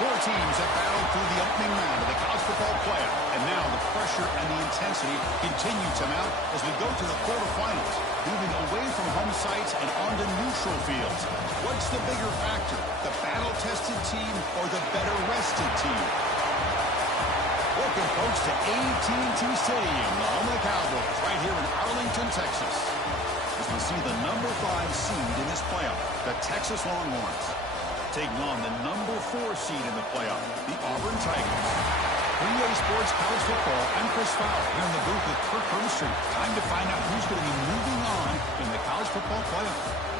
Four teams have battled through the opening round of the college football playoff, and now the pressure and the intensity continue to mount as we go to the quarterfinals, moving away from home sites and onto neutral fields. What's the bigger factor, the battle-tested team or the better-rested team? Welcome, folks, to AT&T Stadium, the home of the Cowboys, right here in Arlington, Texas, as we see the number 5 seed in this playoff, the Texas Longhorns, taking on the number 4 seed in the playoff, the Auburn Tigers. For EA Sports College Football, I'm Chris Fowler here in the booth with Kirk Herbstreit. Time to find out who's going to be moving on in the college football playoff.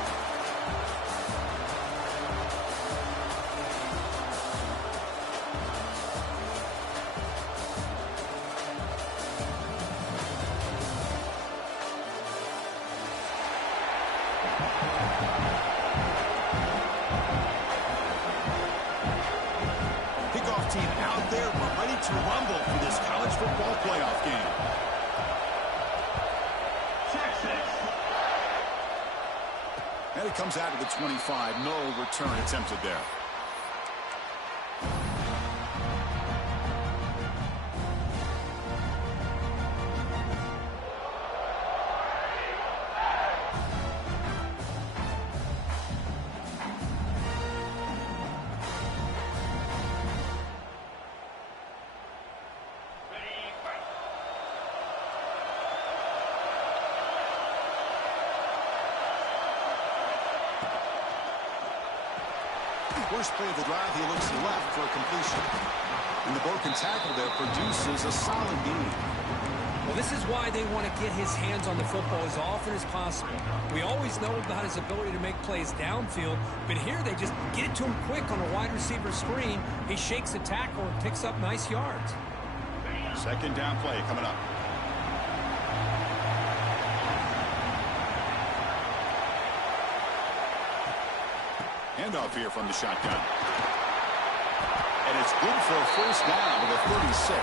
Kickoff team out there. We're ready to rumble for this college football playoff game. Texas. And it comes out of the 25. No return attempted there. First play of the drive, he looks left for a completion. And the broken tackle there produces a solid gain. Well, this is why they want to get his hands on the football as often as possible. We always know about his ability to make plays downfield, but here they just get it to him quick on a wide receiver screen. He shakes the tackle and picks up nice yards. Second down play coming up. Handoff here from the shotgun. And it's good for a first down to the 36.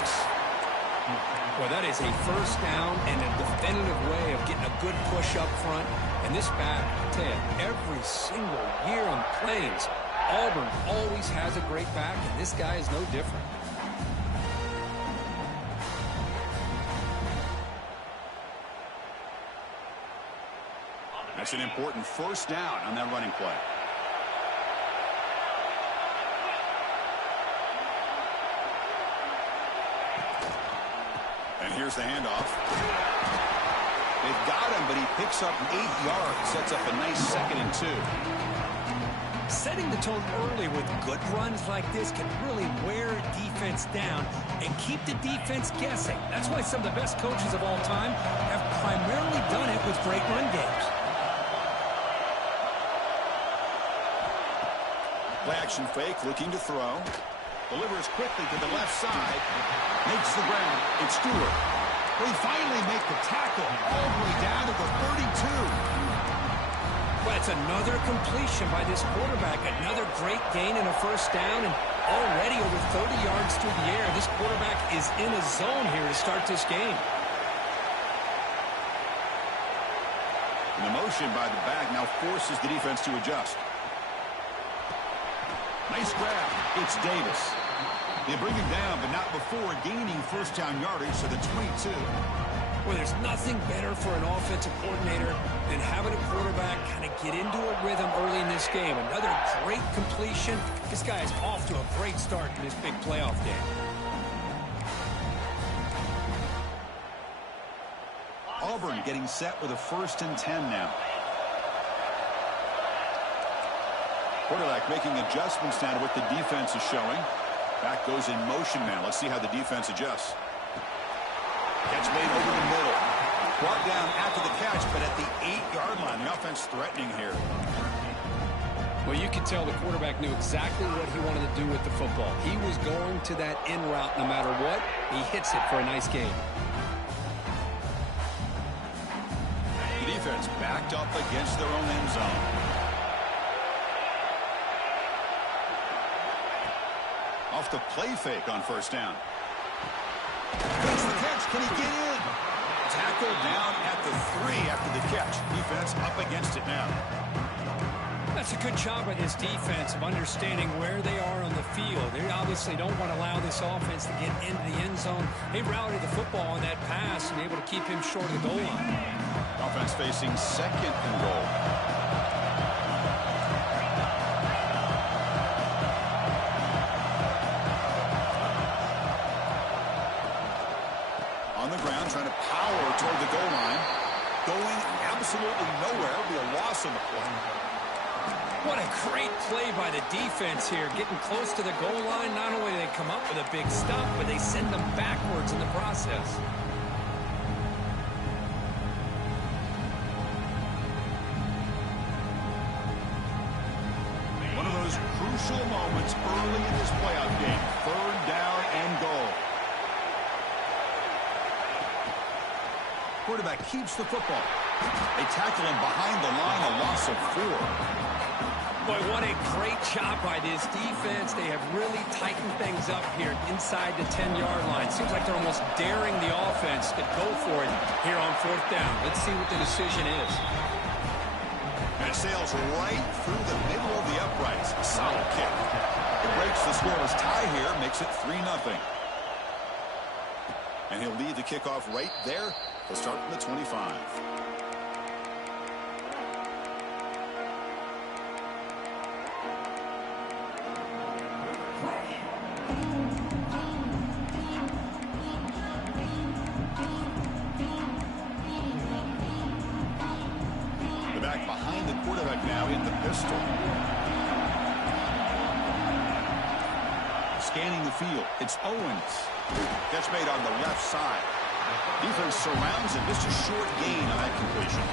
Well, that is a first down and a definitive way of getting a good push up front. And this back, I tell you, every single year on the Plains, Auburn always has a great back, and this guy is no different. That's an important first down on that running play. And here's the handoff. They've got him, but he picks up 8 yards. Sets up a nice 2nd and 2. Setting the tone early with good runs like this can really wear a defense down and keep the defense guessing. That's why some of the best coaches of all time have primarily done it with great run games. Play action fake, looking to throw. Delivers quickly to the left side. Makes the ground. It's Stewart. We finally make the tackle all the way down to the 32. But it's another completion by this quarterback. Another great gain and a first down. And already over 30 yards through the air. This quarterback is in a zone here to start this game. And the motion by the back now forces the defense to adjust. Nice grab. It's Davis. They bring him down, but not before gaining first down yardage to the 22. Well, there's nothing better for an offensive coordinator than having a quarterback kind of get into a rhythm early in this game. Another great completion. This guy is off to a great start in this big playoff game. Auburn getting set with a 1st and 10 now. Quarterback making adjustments now to what the defense is showing. Back goes in motion now. Let's see how the defense adjusts. Catch made over the middle. Brought down after the catch, but at the 8-yard line. The offense threatening here. Well, you could tell the quarterback knew exactly what he wanted to do with the football. He was going to that in route no matter what. He hits it for a nice gain. The defense backed up against their own end zone. Off the play fake on first down. Makes the catch. Can he get in? Tackled down at the 3 after the catch. Defense up against it now. That's a good job by this defense of understanding where they are on the field. They're obviously don't want to allow this offense to get into the end zone. They rallied the football on that pass and able to keep him short of the goal line. Offense facing second and goal. On the ground, trying to power toward the goal line. Going absolutely nowhere. It'll be a loss of the play. What a great play by the defense here. Getting close to the goal line, not only do they come up with a big stop, but they send them backwards in the process. One of those crucial moments early in this playoff game. Third down and goal. Quarterback keeps the football. They tackle him behind the line, a loss of 4. Boy, what a great job by this defense. They have really tightened things up here inside the 10-yard line. Seems like they're almost daring the offense to go for it here on fourth down. Let's see what the decision is. And it sails right through the middle of the uprights. Solid kick. It breaks the scoreless tie here, makes it 3-0. And he'll lead the kickoff right there. He'll start from the 25. Back behind the quarterback now in the pistol. Scanning the field. It's Owens. Catch made on the left side. Defense surrounds it. Just a short gain on that completion.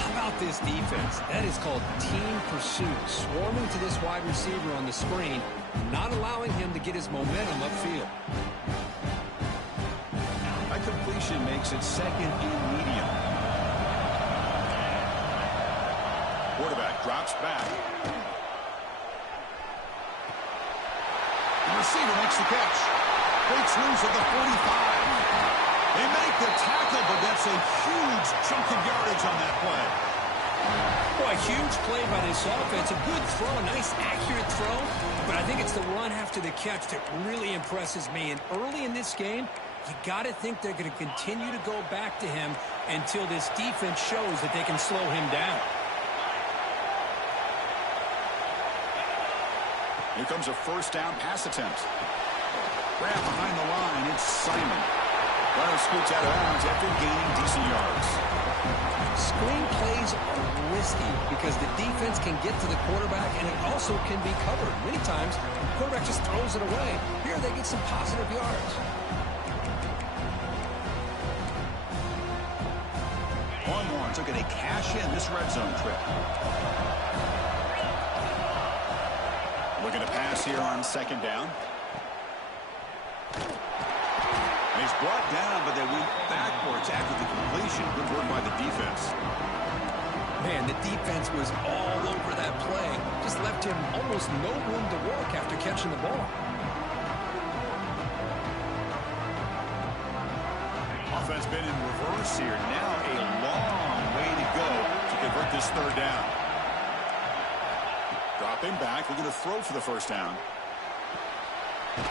How about this defense? That is called team pursuit. Swarming to this wide receiver on the screen, not allowing him to get his momentum upfield. That completion makes it second and medium. Quarterback drops back. The receiver makes the catch. Breaks loose at the 45. They make the tackle, but that's a huge chunk of yardage on that play. Boy, huge play by this offense. A good throw, a nice accurate throw. But I think it's the run after the catch that really impresses me. And early in this game, you got to think they're going to continue to go back to him until this defense shows that they can slow him down. Here comes a first down pass attempt. Grab behind the line. It's Simon. Runner scoots out of bounds after gaining decent yards. Screen plays are risky because the defense can get to the quarterback and it also can be covered. Many times, the quarterback just throws it away. Here they get some positive yards. Longhorns looking to cash in this red zone trip. Looking to pass here on second down. And he's brought down, but they went backwards after the completion. Good work by the defense. Man, the defense was all over that play. Just left him almost no room to work after catching the ball. Offense been in reverse here. Now a long way to go to convert this third down. Dropping back, looking to throw for the first down.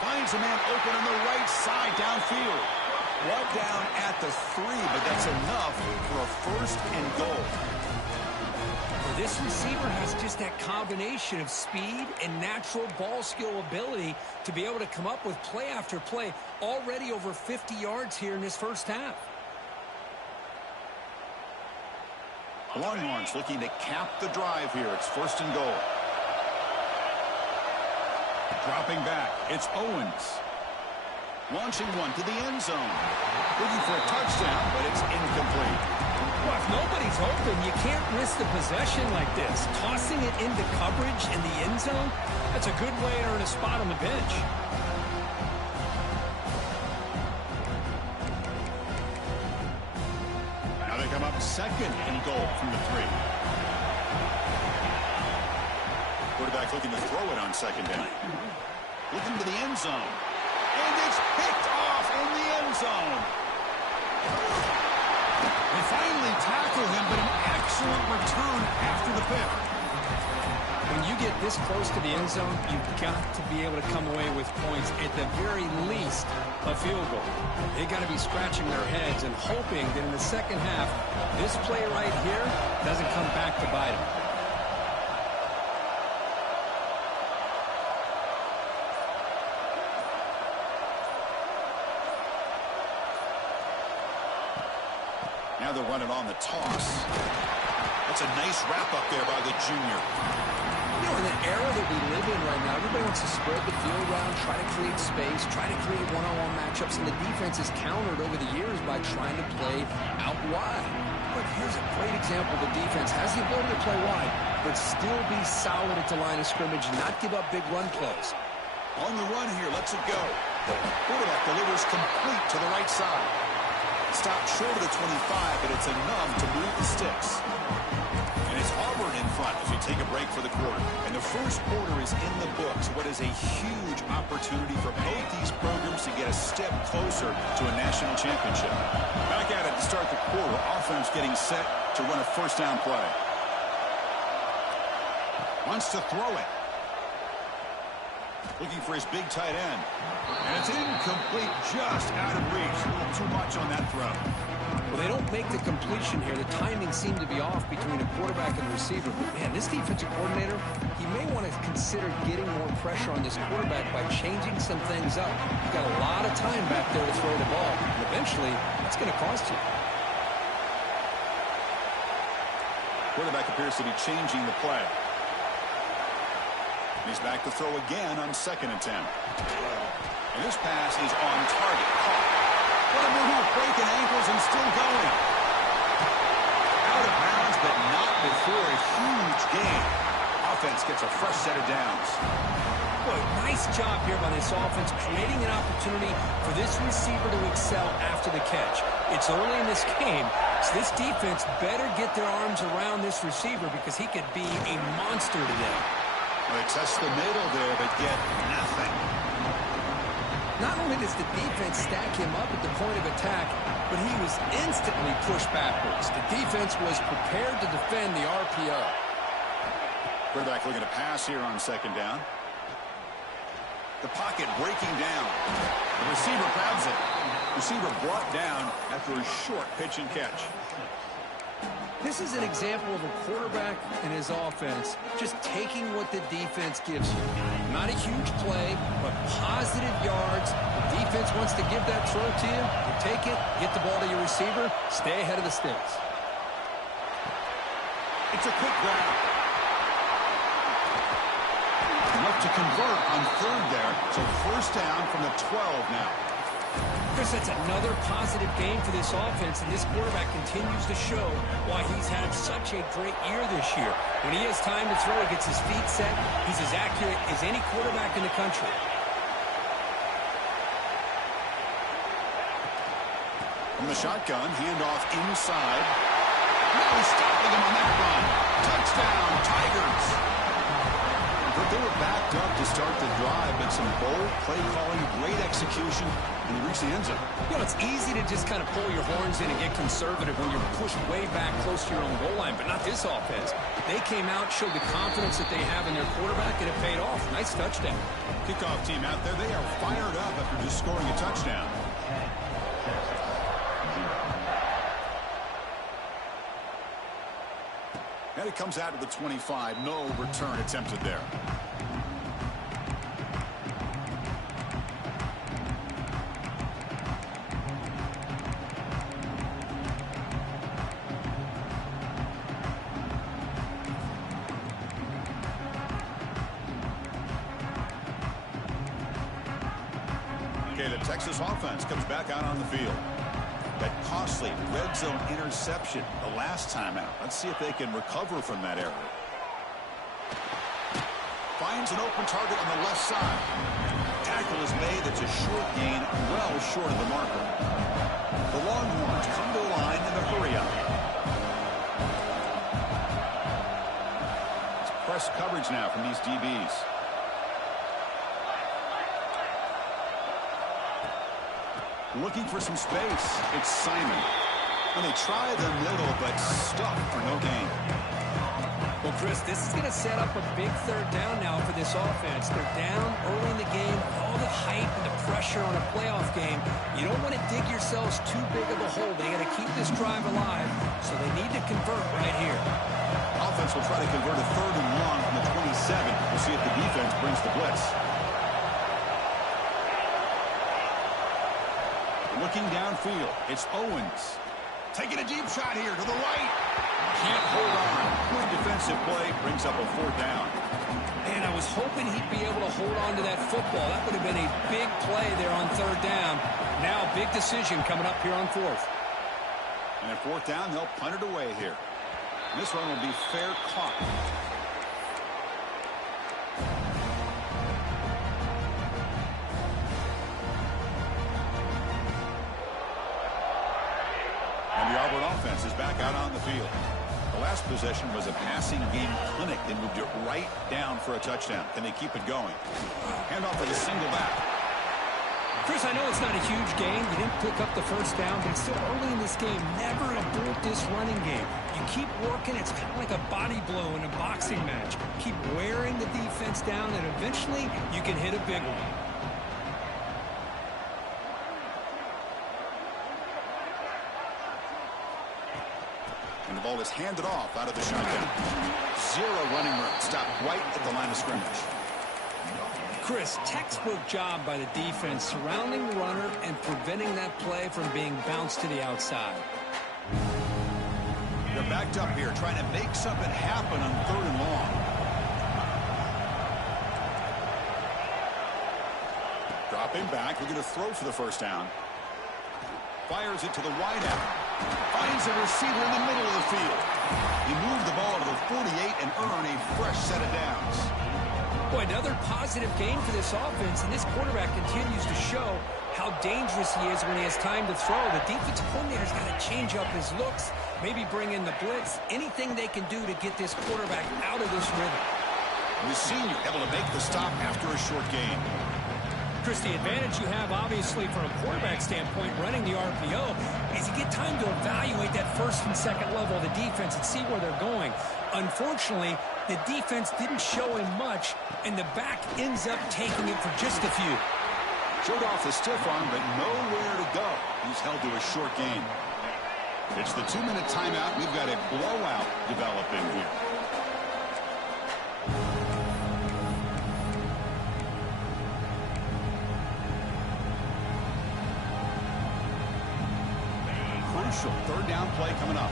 Finds a man open on the right side downfield. Brought down at the 3, but that's enough for a first and goal. Well, this receiver has just that combination of speed and natural ball skill ability to be able to come up with play after play. Already over 50 yards here in this first half. Longhorns looking to cap the drive here. It's first and goal. Dropping back, it's Owens. Launching one to the end zone. Looking for a touchdown, but it's incomplete. Well, if nobody's open, you can't risk the possession like this. Tossing it into coverage in the end zone, that's a good way to earn a spot on the bench. Now they come up second and goal from the 3. Quarterback looking to throw it on second down. Looking to the end zone. And it's picked off in the end zone. They finally tackle him, but an excellent return after the pick. When you get this close to the end zone, you've got to be able to come away with points, at the very least, a field goal. They got to be scratching their heads and hoping that in the second half, this play right here doesn't come back to bite them. Now they're running on the toss. That's a nice wrap up there by the junior. You know, in the era that we live in right now, everybody wants to spread the field around, try to create space, try to create one-on-one matchups, and the defense has countered over the years by trying to play out wide. But here's a great example. The defense has the ability to play wide, but still be solid at the line of scrimmage and not give up big run plays. On the run here, lets it go. Quarterback delivers complete to the right side. Stopped short of the 25, but it's enough to move the sticks. And it's Auburn in front as we take a break for the quarter. And the first quarter is in the books. What is a huge opportunity for both these programs to get a step closer to a national championship. Back at it to start the quarter. Offense getting set to run a first down play. Wants to throw it. Looking for his big tight end. And it's incomplete, just out of reach. A little too much on that throw. Well, they don't make the completion here. The timing seemed to be off between a quarterback and the receiver. But, man, this defensive coordinator, he may want to consider getting more pressure on this quarterback by changing some things up. You've got a lot of time back there to throw the ball. And eventually, it's going to cost you. Quarterback appears to be changing the play. He's back to throw again on second attempt. And this pass is on target. Caught. What a move, breaking ankles and still going. Out of bounds, but not before a huge gain. Offense gets a fresh set of downs. Boy, nice job here by this offense, creating an opportunity for this receiver to excel after the catch. It's early in this game, so this defense better get their arms around this receiver because he could be a monster today. Well, they test the middle there, but get nothing. Not only does the defense stack him up at the point of attack, but he was instantly pushed backwards. The defense was prepared to defend the RPO. Quarterback looking to pass here on second down. The pocket breaking down. The receiver grabs it. Receiver brought down after a short pitch and catch. This is an example of a quarterback and his offense just taking what the defense gives you. Not a huge play, but positive yards. The defense wants to give that throw to you. You take it, get the ball to your receiver, stay ahead of the sticks. It's a quick grab. Enough to convert on third there. So first down from the 12 now. Chris, that's another positive game for this offense, and this quarterback continues to show why he's had such a great year this year. When he has time to throw, he gets his feet set. He's as accurate as any quarterback in the country. From the shotgun, handoff inside. Now he's stopping him on that run. Touchdown, Tigers. But they were backed up to start the drive, but some bold play calling, great execution, and they reached the end zone. You know, it's easy to just kind of pull your horns in and get conservative when you're pushed way back close to your own goal line, but not this offense. They came out, showed the confidence that they have in their quarterback, and it paid off. Nice touchdown. Kickoff team out there, they are fired up after just scoring a touchdown. And it comes out to the 25. No return attempted there. Okay, the Texas offense comes back out on the field. That costly red zone interception the last time out. Let's see if they can recover from that error. Finds an open target on the left side. Tackle is made. That's a short gain, well short of the marker. The Longhorns come to the line in the hurry-up. It's press coverage now from these DBs. Looking for some space. It's Simon. And they try the middle, but stuck for no gain. Well, Chris, this is going to set up a big third down now for this offense. They're down early in the game, all the hype and the pressure on a playoff game. You don't want to dig yourselves too big of a hole. They got to keep this drive alive, so they need to convert right here. Offense will try to convert a 3rd and long from the 27. We'll see if the defense brings the blitz. Looking downfield, it's Owens. Taking a deep shot here to the right. Can't hold on. Good defensive play, brings up a 4th down. Man, I was hoping he'd be able to hold on to that football. That would have been a big play there on 3rd down. Now, big decision coming up here on 4th. And at 4th down, they'll punt it away here. This one will be fair caught. And the Auburn offense is back out on the field. The last possession was a passing game clinic. They moved it right down for a touchdown. Can they keep it going? Handoff for the single back. Chris, I know it's not a huge gain. You didn't pick up the 1st down, but it's still early in this game. Never abort this running game. You keep working. It's kind of like a body blow in a boxing match. Keep wearing the defense down, and eventually you can hit a big one. And the ball is handed off out of the shotgun. 0 running room. Stopped right at the line of scrimmage. Chris, textbook job by the defense surrounding the runner and preventing that play from being bounced to the outside. They're backed up here trying to make something happen on 3rd and long. Dropping back, looking to throw for the 1st down. Fires it to the wideout. Finds a receiver in the middle of the field. He moved the ball to the 48 and earned a fresh set of downs. Boy, another positive gain for this offense, and this quarterback continues to show how dangerous he is when he has time to throw. The defensive coordinator's got to change up his looks, maybe bring in the blitz, anything they can do to get this quarterback out of this rhythm. The senior able to make the stop after a short gain. Chris, the advantage you have, obviously, from a quarterback standpoint, running the RPO, is you get time to evaluate that 1st and 2nd level of the defense and see where they're going. Unfortunately, the defense didn't show him much, and the back ends up taking it for just a few. Showed off the stiff arm, but nowhere to go. He's held to a short gain. It's the 2-minute timeout. We've got a blowout developing here. Crucial 3rd down play coming up.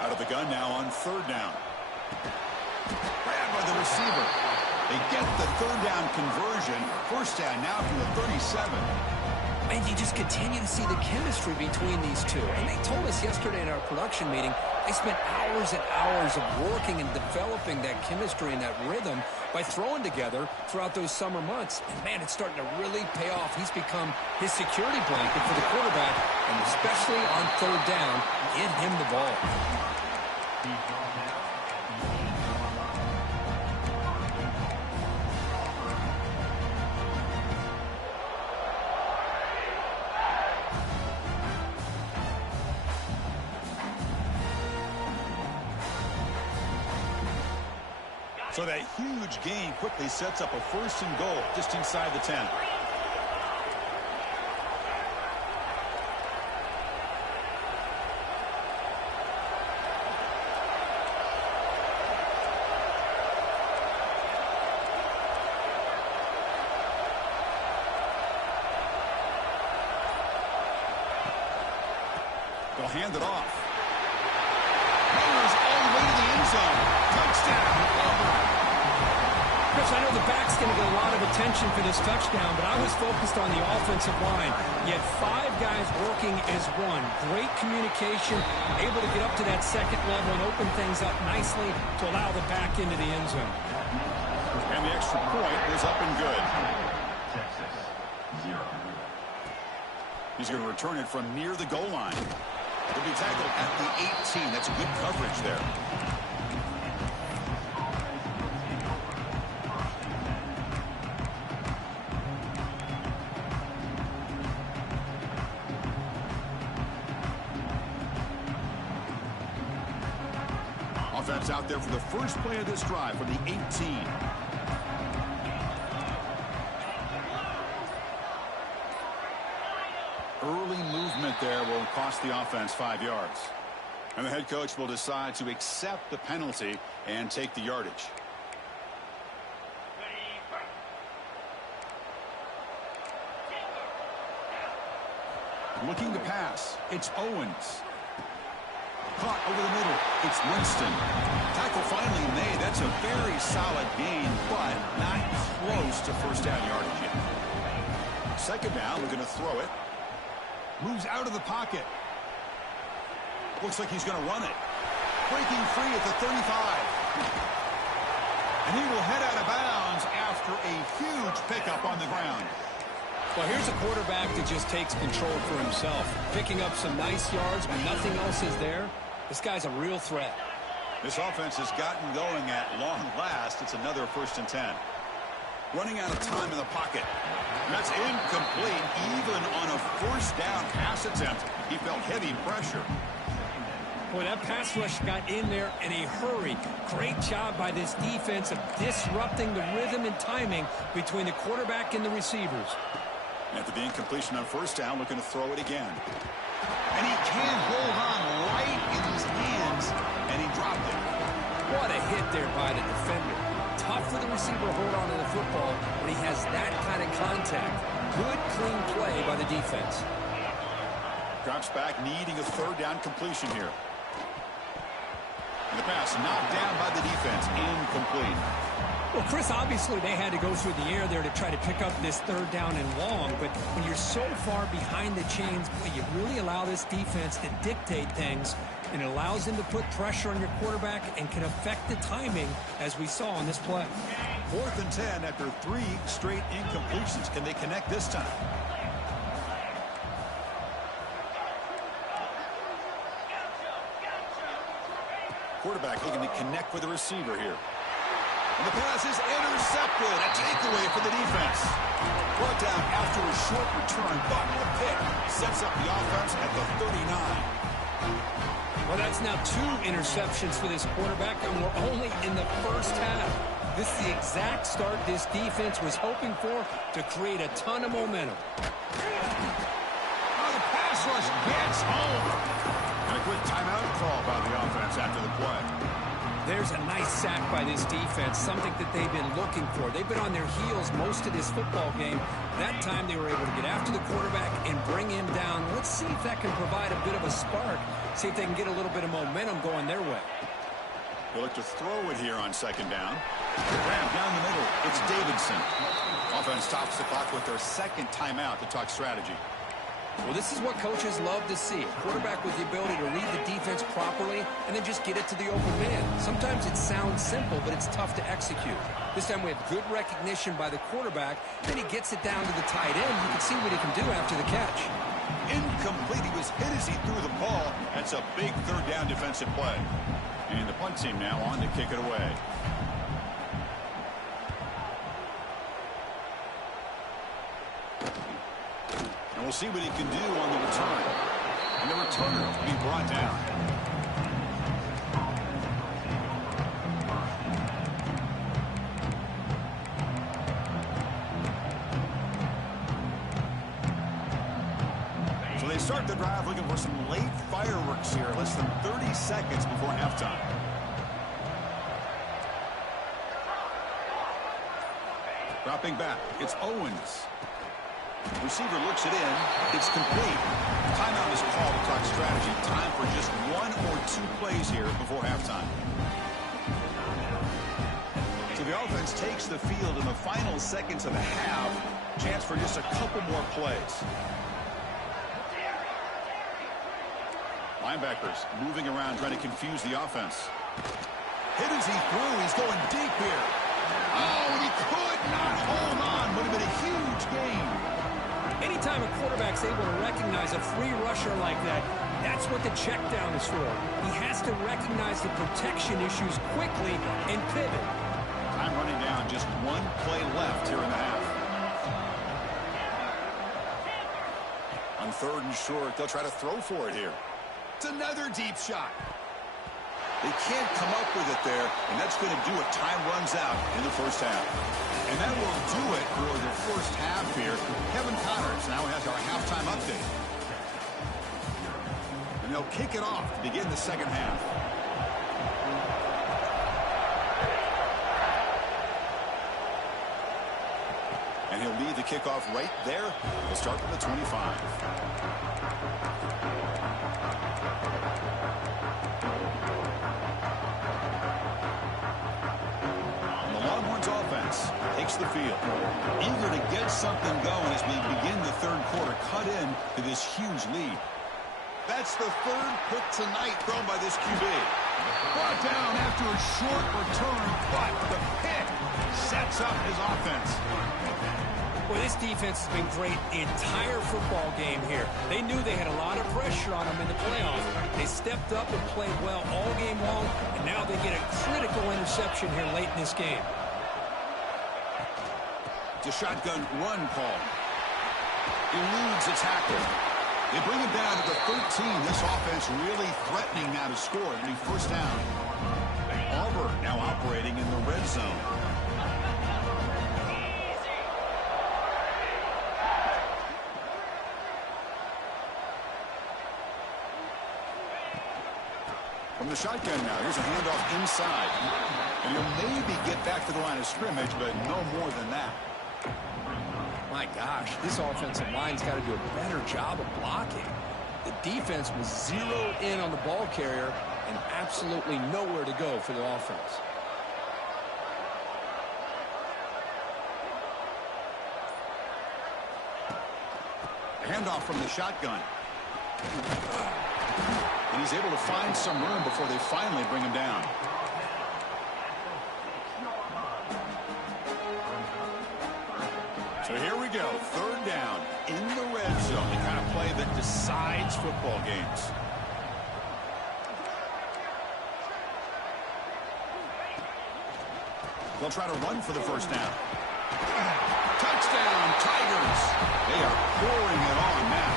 Out of the gun now on 3rd down. Grabbed by the receiver. They get the 3rd down conversion. 1st down now from the 37. And you just continue to see the chemistry between these two. And they told us yesterday in our production meeting, they spent hours and hours of working and developing that chemistry and that rhythm by throwing together throughout those summer months. And, man, it's starting to really pay off. He's become his security blanket for the quarterback, and especially on 3rd down, get him the ball. So that huge gain quickly sets up a 1st and goal just inside the 10. They'll hand it off. Runners all the way to the end zone. Touchdown, Auburn. Chris, I know the back's going to get a lot of attention for this touchdown, but I was focused on the offensive line. You had 5 guys working as one. Great communication, able to get up to that 2nd level and open things up nicely to allow the back into the end zone. And the extra point is up and good. He's going to return it from near the goal line. He'll be tackled at the 18. That's good coverage there. offense out there for the first play of this drive from the 18. Early movement there will cost the offense 5 yards. And the head coach will decide to accept the penalty and take the yardage. Looking to pass. It's Owens. Caught over the middle. It's Winston. Tackle finally made. That's a very solid gain, but not close to first down yardage yet. Second down, we're going to throw it. Moves out of the pocket. Looks like he's going to run it. Breaking free at the 35. And he will head out of bounds after a huge pickup on the ground. Well, here's a quarterback that just takes control for himself. Picking up some nice yards when nothing else is there. This guy's a real threat. This offense has gotten going at long last. It's another 1st and 10. Running out of time in the pocket. That's incomplete. Even on a first down pass attempt, he felt heavy pressure. Boy, that pass rush got in there in a hurry. Great job by this defense of disrupting the rhythm and timing between the quarterback and the receivers. After the incompletion on first down, looking to throw it again. And he can't hold on right in his hands, and he dropped it. What a hit there by the defender. Tough for the receiver to hold on to the football when he has that kind of contact. Good, clean play by the defense. Drops back, needing a 3rd down completion here. And the pass knocked down by the defense, incomplete. Well, Chris, obviously they had to go through the air there to try to pick up this 3rd down and long, but when you're so far behind the chains, you really allow this defense to dictate things, and it allows them to put pressure on your quarterback and can affect the timing, as we saw on this play. 4th and 10 after 3 straight incompletions. Can they connect this time? Quarterback looking to connect with the receiver here. And the pass is intercepted. A takeaway for the defense. Brought down after a short return, but the pick sets up the offense at the 39. Well, that's now 2 interceptions for this quarterback, and we're only in the first half. This is the exact start this defense was hoping for to create a ton of momentum. Oh, the pass rush gets home. And a quick timeout call by the offense after the play. There's a nice sack by this defense, something that they've been looking for. They've been on their heels most of this football game. That time they were able to get after the quarterback and bring him down. Let's see if that can provide a bit of a spark, see if they can get a little bit of momentum going their way. They'll look to throw it here on 2nd down. Grab down the middle. It's Davidson. Offense tops the clock with their 2nd timeout to talk strategy. Well, this is what coaches love to see. A quarterback with the ability to read the defense properly and then just get it to the open man. Sometimes it sounds simple, but it's tough to execute. This time we have good recognition by the quarterback. Then he gets it down to the tight end. You can see what he can do after the catch. Incomplete. He was hit as he threw the ball. That's a big 3rd down defensive play. And the punt team now on to kick it away. And we'll see what he can do on the return. And the returner will be brought down. So they start the drive looking for some late fireworks here. Less than 30 seconds before halftime. Dropping back, it's Owens. Receiver looks it in. It's complete. Timeout is called to talk strategy. Time for just 1 or 2 plays here before halftime. So the offense takes the field in the final seconds of the half. Chance for just a couple more plays. Linebackers moving around trying to confuse the offense. Hit as he threw. He's going deep here. Oh, and he could not hold on. Would have been a huge gain. Anytime a quarterback's able to recognize a free rusher like that, that's what the check down is for. He has to recognize the protection issues quickly and pivot. Time running down, just 1 play left here in the half. On 3rd and short, they'll try to throw for it here. It's another deep shot. They can't come up with it there, and that's going to do it. Time runs out in the first half. And that will do it for the first half here. Kevin Connors now has our halftime update. And they'll kick it off to begin the second half. And he'll lead the kickoff right there. We'll start from the 25. And the Longhorns offense takes the field. Eager to get something going as we begin the third quarter. Cut in to this huge lead. That's the third pick tonight thrown by this QB. Brought down after a short return, but the pick sets up his offense. Well, this defense has been great the entire football game here. They knew they had a lot of pressure on them in the playoffs. They stepped up and played well all game long, and now they get a critical interception here late in this game. It's a shotgun run call. Eludes a tackle. They bring him down to the 13. This offense really threatening now to score. It'll be first down. Auburn now operating in the red zone. From the shotgun now, here's a handoff inside. And he'll maybe get back to the line of scrimmage, but no more than that. My gosh, this offensive line's got to do a better job of blocking. The defense was zeroed in on the ball carrier and absolutely nowhere to go for the offense. A handoff from the shotgun. And he's able to find some room before they finally bring him down. So here we go, third down in the red zone, the kind of play that decides football games. They'll try to run for the first down. Touchdown, Tigers. They are pouring it on now.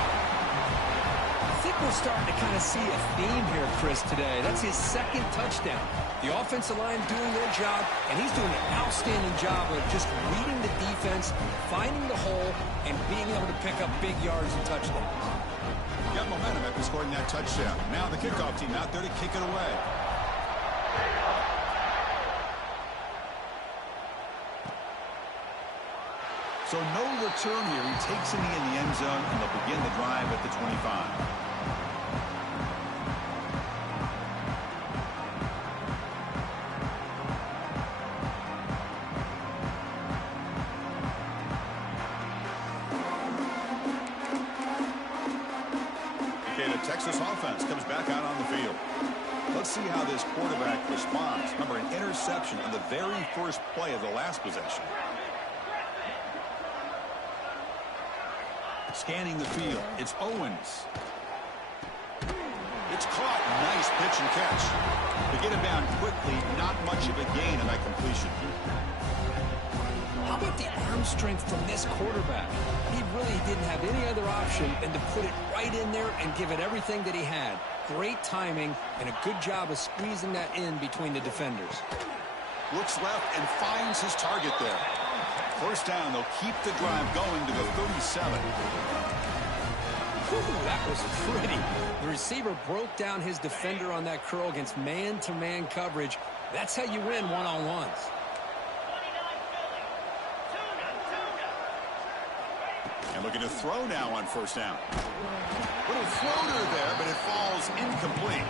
I think we're starting to kind of see a theme here, Chris, today. That's his second touchdown. The offensive line doing their job, and he's doing an outstanding job of just reading the defense, finding the hole, and being able to pick up big yards and touchdowns. Got momentum after scoring that touchdown. Now the kickoff team out there to kick it away. So no return here. He takes it in the end zone, and they'll begin the drive at the 25. Texas offense comes back out on the field. Let's see how this quarterback responds. Remember, an interception on the very first play of the last possession. Scanning the field. It's Owens. It's caught. Nice pitch and catch. To get him down quickly, not much of a gain in that completion. How about the arm strength from this quarterback? He really didn't have any other option than to put it right in there and give it everything that he had. Great timing and a good job of squeezing that in between the defenders. Looks left and finds his target there. First down, they'll keep the drive going to the 37. Ooh, that was pretty. The receiver broke down his defender on that curl against man-to-man coverage. That's how you win one-on-ones. And looking to throw now on first down. Little floater there, but it falls incomplete.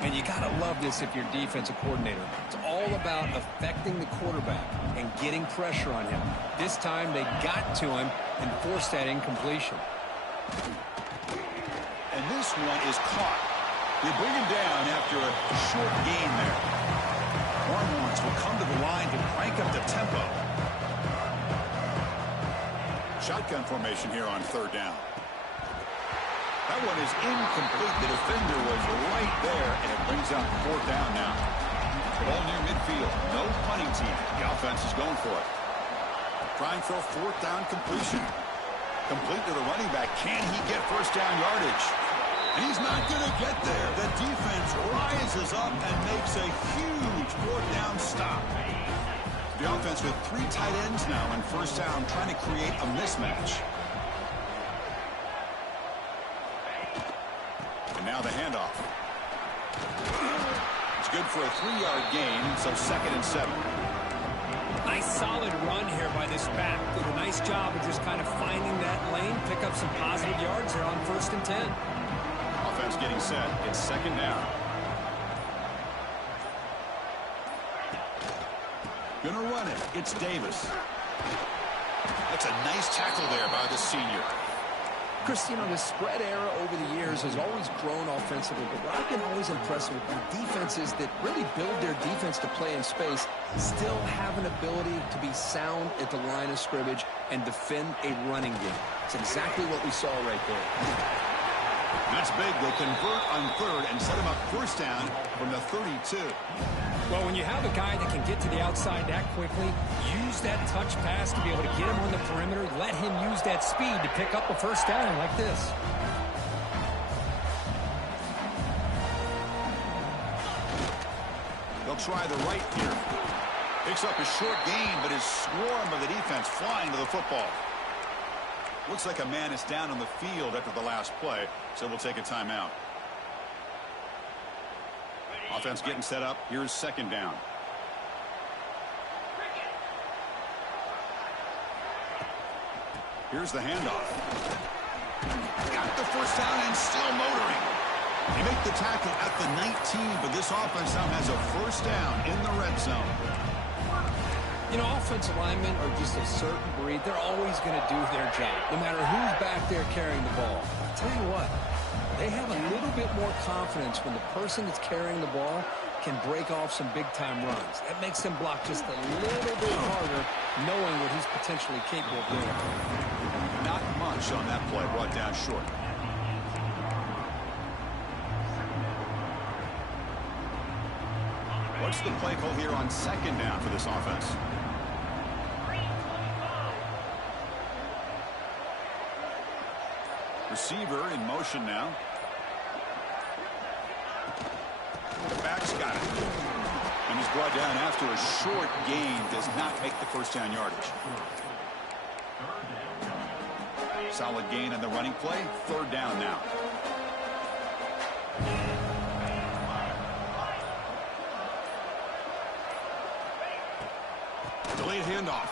And you got to love this if you're defensive coordinator. It's all about affecting the quarterback and getting pressure on him. This time they got to him and forced that incompletion. And this one is caught. They bring him down after a short gain there. Longhorns will come to the line to crank up the tempo. Shotgun formation here on third down. That one is incomplete. The defender was right there, and it brings out fourth down now. Ball near midfield. No punting team. The offense is going for it. Trying for a fourth down completion. Complete to the running back. Can he get first down yardage? He's not going to get there. The defense rises up and makes a huge fourth down stop. The offense with 3 tight ends now in first down, trying to create a mismatch. And now the handoff. It's good for a 3-yard gain, so 2nd and 7. Nice solid run here by this back. Did a nice job of just kind of finding that lane, pick up some positive yards there on 1st and 10. Offense getting set. It's 2nd down. Gonna run it. It's Davis. That's a nice tackle there by the senior. Chris, you know, the spread era over the years has always grown offensively, but what I've been always impressed with the defenses that really build their defense to play in space still have an ability to be sound at the line of scrimmage and defend a running game. It's exactly what we saw right there. That's big. They convert on 3rd and set him up 1st down from the 32. Well, when you have a guy that can get to the outside that quickly, use that touch pass to be able to get him on the perimeter, let him use that speed to pick up a 1st down like this. They'll try the right here. Picks up a short gain, but his swarm of the defense flying to the football. Looks like a man is down on the field after the last play, so we'll take a timeout. Offense getting set up. Here's 2nd down. Here's the handoff. Got the 1st down and still motoring. They make the tackle at the 19, but this offense now has a 1st down in the red zone. You know, offensive linemen are just a certain breed. They're always going to do their job, no matter who's back there carrying the ball. I'll tell you what, they have a little bit more confidence when the person that's carrying the ball can break off some big-time runs. That makes them block just a little bit harder, knowing what he's potentially capable of doing. Not much on that play, brought down short. What's the play call here on 2nd down for this offense? Receiver in motion now. The back's got it. And he's brought down after a short gain. Does not make the 1st down yardage. Solid gain on the running play. 3rd down now. Delayed handoff.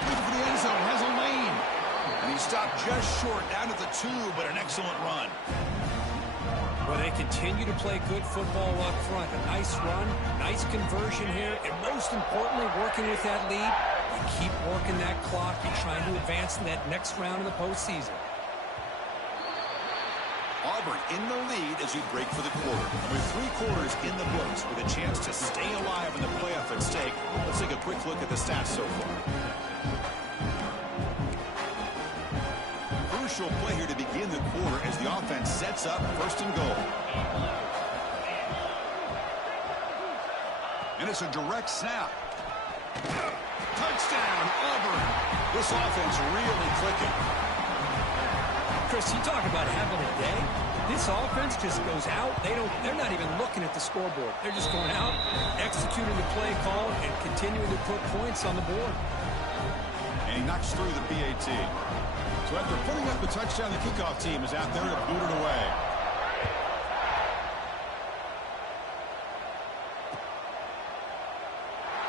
Looking for the end zone. Has a lane. And he stopped just short, down at the 2, but an excellent run. Well, they continue to play good football up front. A nice run, nice conversion here, and most importantly, working with that lead. You keep working that clock. You're trying to advance in that next round of the postseason. Auburn in the lead as we break for the quarter. And with 3 quarters in the books with a chance to stay alive in the playoff at stake, let's take a quick look at the stats so far. Crucial play here to begin the quarter as the offense sets up 1st and goal. And it's a direct snap. Touchdown, Auburn. This offense really clicking. Chris, you talk about having a day. This offense just goes out. They're not even looking at the scoreboard. They're just going out, executing the play call, and continuing to put points on the board. And he knocks through the PAT. So after putting up the touchdown, the kickoff team is out there to boot it away.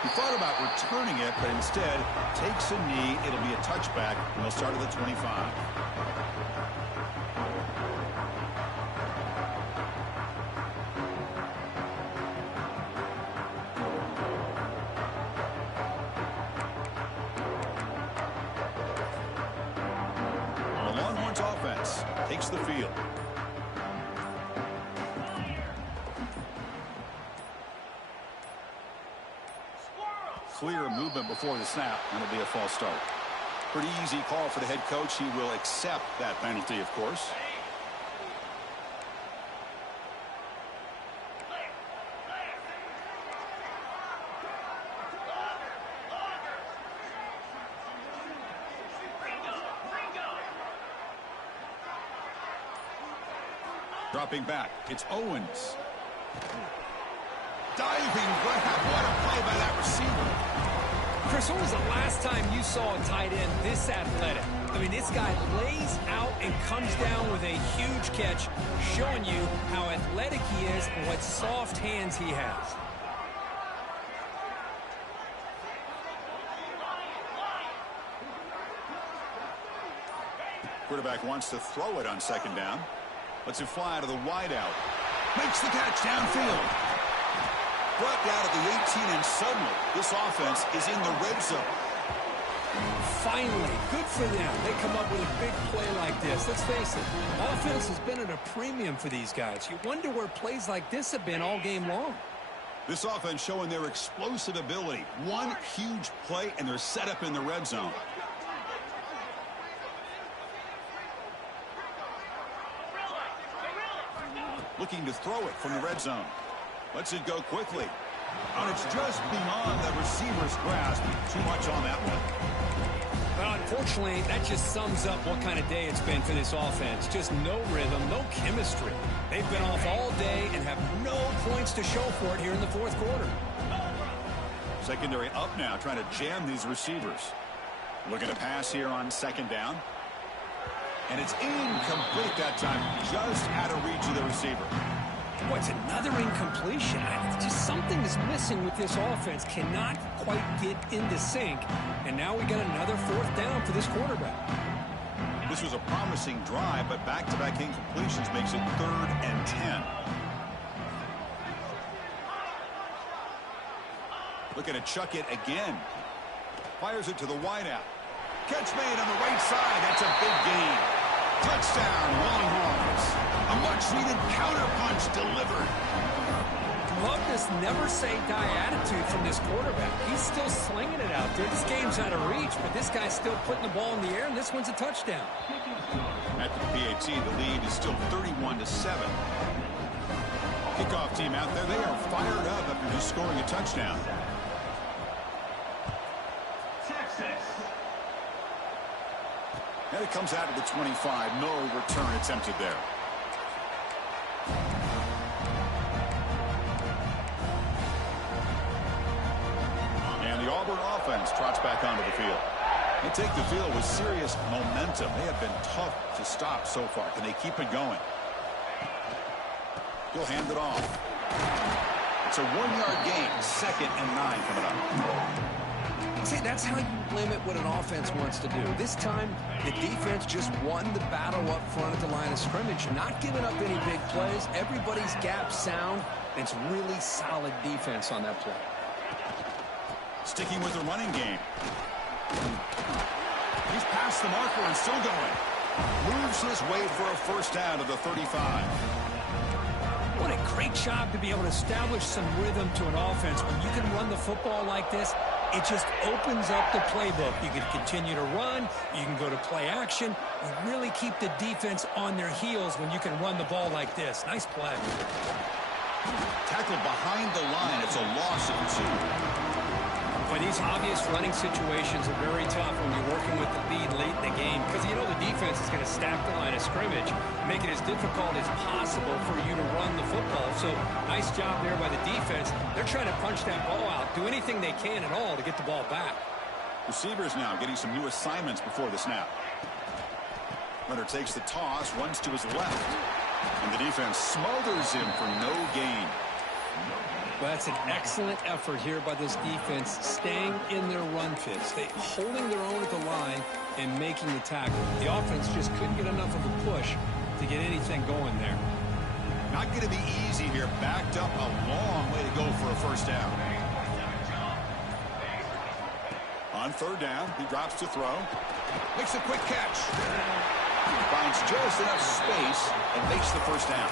He thought about returning it, but instead takes a knee. It'll be a touchback, and they'll start at the 25. The Longhorns offense takes the field. Clear movement before the snap, and it'll be a false start. Pretty easy call for the head coach. He will accept that penalty, of course. Dropping back. It's Owens. Diving grab. What a play by that receiver. Chris, when was the last time you saw a tight end this athletic? I mean, this guy lays out and comes down with a huge catch, showing you how athletic he is and what soft hands he has. Quarterback wants to throw it on second down. Lets it fly out of the wideout. Makes the catch downfield. Brought down at the 18, and suddenly this offense is in the red zone. Finally, good for them. They come up with a big play like this. Let's face it, offense has been at a premium for these guys. You wonder where plays like this have been all game long. This offense showing their explosive ability. One huge play, and they're set up in the red zone. Looking to throw it from the red zone. Lets it go quickly. And it's just beyond the receiver's grasp. Too much on that one. But unfortunately, that just sums up what kind of day it's been for this offense. Just no rhythm, no chemistry. They've been off all day and have no points to show for it here in the fourth quarter. Secondary up now, trying to jam these receivers. Looking to pass here on second down. And it's incomplete that time. Just out of reach of the receiver. What's another incompletion? Just something is missing with this offense. Cannot quite get into sync. And now we got another fourth down for this quarterback. This was a promising drive, but back-to-back incompletions makes it 3rd and 10. Looking to chuck it again. Fires it to the wideout. Catch made on the right side. That's a big gain. Touchdown, Longhorns. A much-needed counter-punch delivered. Love this never-say-die attitude from this quarterback. He's still slinging it out there. This game's out of reach, but this guy's still putting the ball in the air, and this one's a touchdown. At the PAT, the lead is still 31-7. Kickoff team out there. They are fired up after just scoring a touchdown. And it comes out of the 25. No return attempted there. And the Auburn offense trots back onto the field. They take the field with serious momentum. They have been tough to stop so far. Can they keep it going? He'll hand it off. It's a 1-yard gain. 2nd and 9 coming up. See, that's how you limit what an offense wants to do. This time, the defense just won the battle up front at the line of scrimmage. Not giving up any big plays. Everybody's gap sound. It's really solid defense on that play. Sticking with the running game. He's past the marker and still going. Moves his way for a first down to the 35. What a great job to be able to establish some rhythm to an offense. When you can run the football like this, it just opens up the playbook. You can continue to run. You can go to play action. You really keep the defense on their heels when you can run the ball like this. Nice play. Tackled behind the line. It's a loss of 2. But these obvious running situations are very tough when you're working with the lead late in the game, because you know the defense is going to stack the line of scrimmage, make it as difficult as possible for you to run the football. So nice job there by the defense. They're trying to punch that ball out, do anything they can at all to get the ball back. Receivers now getting some new assignments before the snap. Runner takes the toss, runs to his left, and the defense smothers him for no gain. Well, that's an excellent effort here by this defense, staying in their run fits. They holding their own at the line and making the tackle. The offense just couldn't get enough of a push to get anything going there. Not going to be easy here. Backed up a long way to go for a first down. On 3rd down, he drops to throw. Makes a quick catch. Finds just enough space and makes the first down.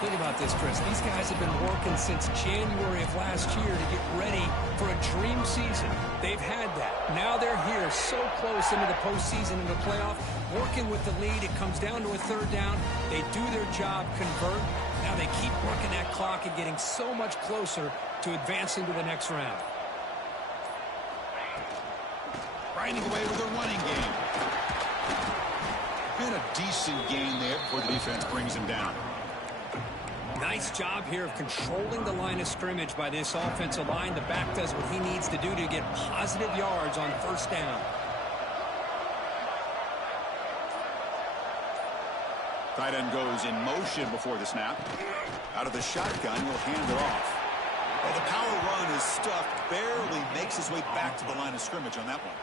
Think about this, Chris. These guys have been working since January of last year to get ready for a dream season. They've had that. Now they're here so close into the postseason and the playoff, working with the lead. It comes down to a 3rd down. They do their job, convert. Now they keep working that clock and getting so much closer to advancing to the next round. Grinding away with a running game. And a decent gain there before the defense brings him down. Nice job here of controlling the line of scrimmage by this offensive line. The back does what he needs to do to get positive yards on first down. Tight end goes in motion before the snap. Out of the shotgun, he'll hand it off. Well, the power run is stuffed. Barely makes his way back to the line of scrimmage on that one.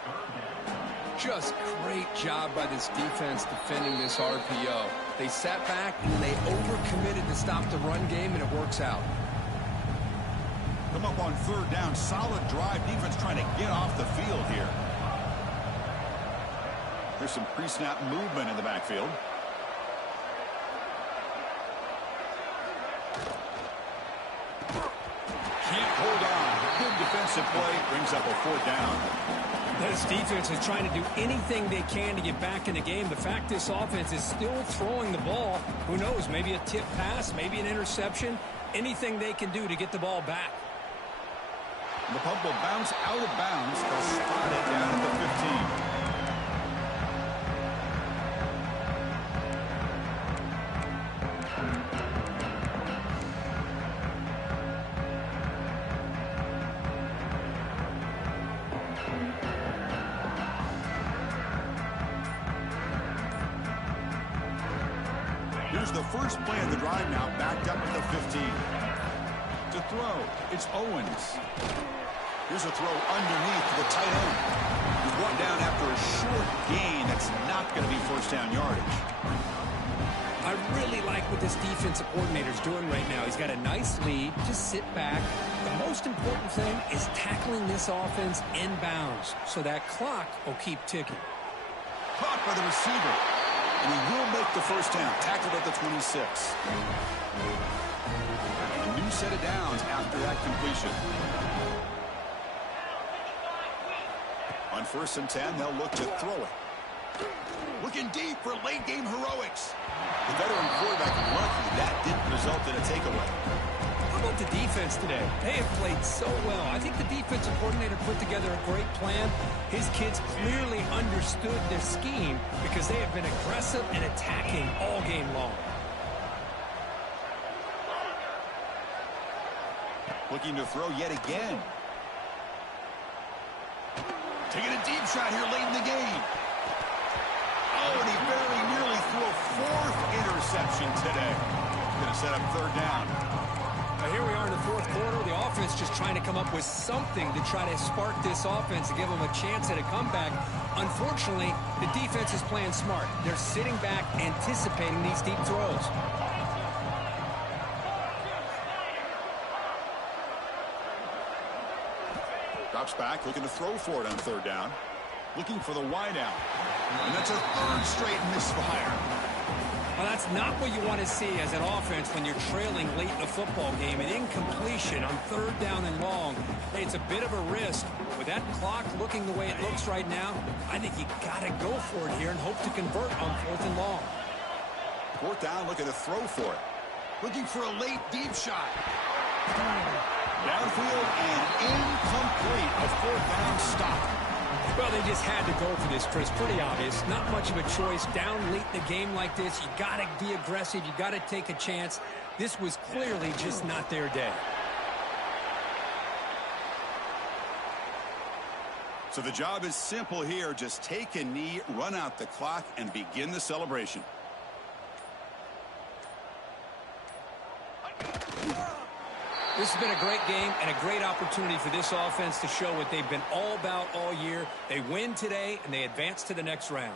Just great job by this defense defending this RPO. They sat back and they overcommitted to stop the run game, and it works out. Come up on third down. Solid drive. Defense trying to get off the field here. There's some pre-snap movement in the backfield. Can't hold on. Good defensive play. Brings up a fourth down. This defense is trying to do anything they can to get back in the game. The fact this offense is still throwing the ball, who knows, maybe a tip pass, maybe an interception, anything they can do to get the ball back. The punt will bounce out of bounds. They'll spot it down at the 15. Here's the first play of the drive now, backed up at the 15. To throw, it's Owens. Here's a throw underneath to the tight end. He's brought down after a short gain. That's not going to be first down yardage. I really like what this defensive coordinator's doing right now. He's got a nice lead. Just sit back. The most important thing is tackling this offense inbounds, so that clock will keep ticking. Caught by the receiver. And he will make the first down. Tackled at the 26. A new set of downs after that completion. On 1st and 10, they'll look to throw it. Looking deep for late game heroics. The veteran quarterback lucky that didn't result in a takeaway. How about the defense today? They have played so well. I think the defensive coordinator put together a great plan. His kids clearly understood their scheme because they have been aggressive and attacking all game long. Looking to throw yet again. Taking a deep shot here late in the game. Oh, and he very nearly threw a 4th interception today. Going to set up third down. Now here we are in the 4th quarter. The offense just trying to come up with something to try to spark this offense to give them a chance at a comeback. Unfortunately, the defense is playing smart. They're sitting back, anticipating these deep throws. Drops back, looking to throw for it on third down. Looking for the wide out. And that's a 3rd straight misfire. Well, that's not what you want to see as an offense when you're trailing late in a football game. An incompletion on 3rd down and long. Hey, it's a bit of a risk. With that clock looking the way it looks right now, I think you got to go for it here and hope to convert on 4th and long. 4th down, looking to throw for it. Looking for a late deep shot. Downfield and incomplete. A 4th down stop. Well, they just had to go for this, Chris. Pretty obvious. Not much of a choice. Down late in the game like this, you got to be aggressive. You got to take a chance. This was clearly just not their day. So the job is simple here. Just take a knee, run out the clock, and begin the celebration. This has been a great game and a great opportunity for this offense to show what they've been all about all year. They win today, and they advance to the next round.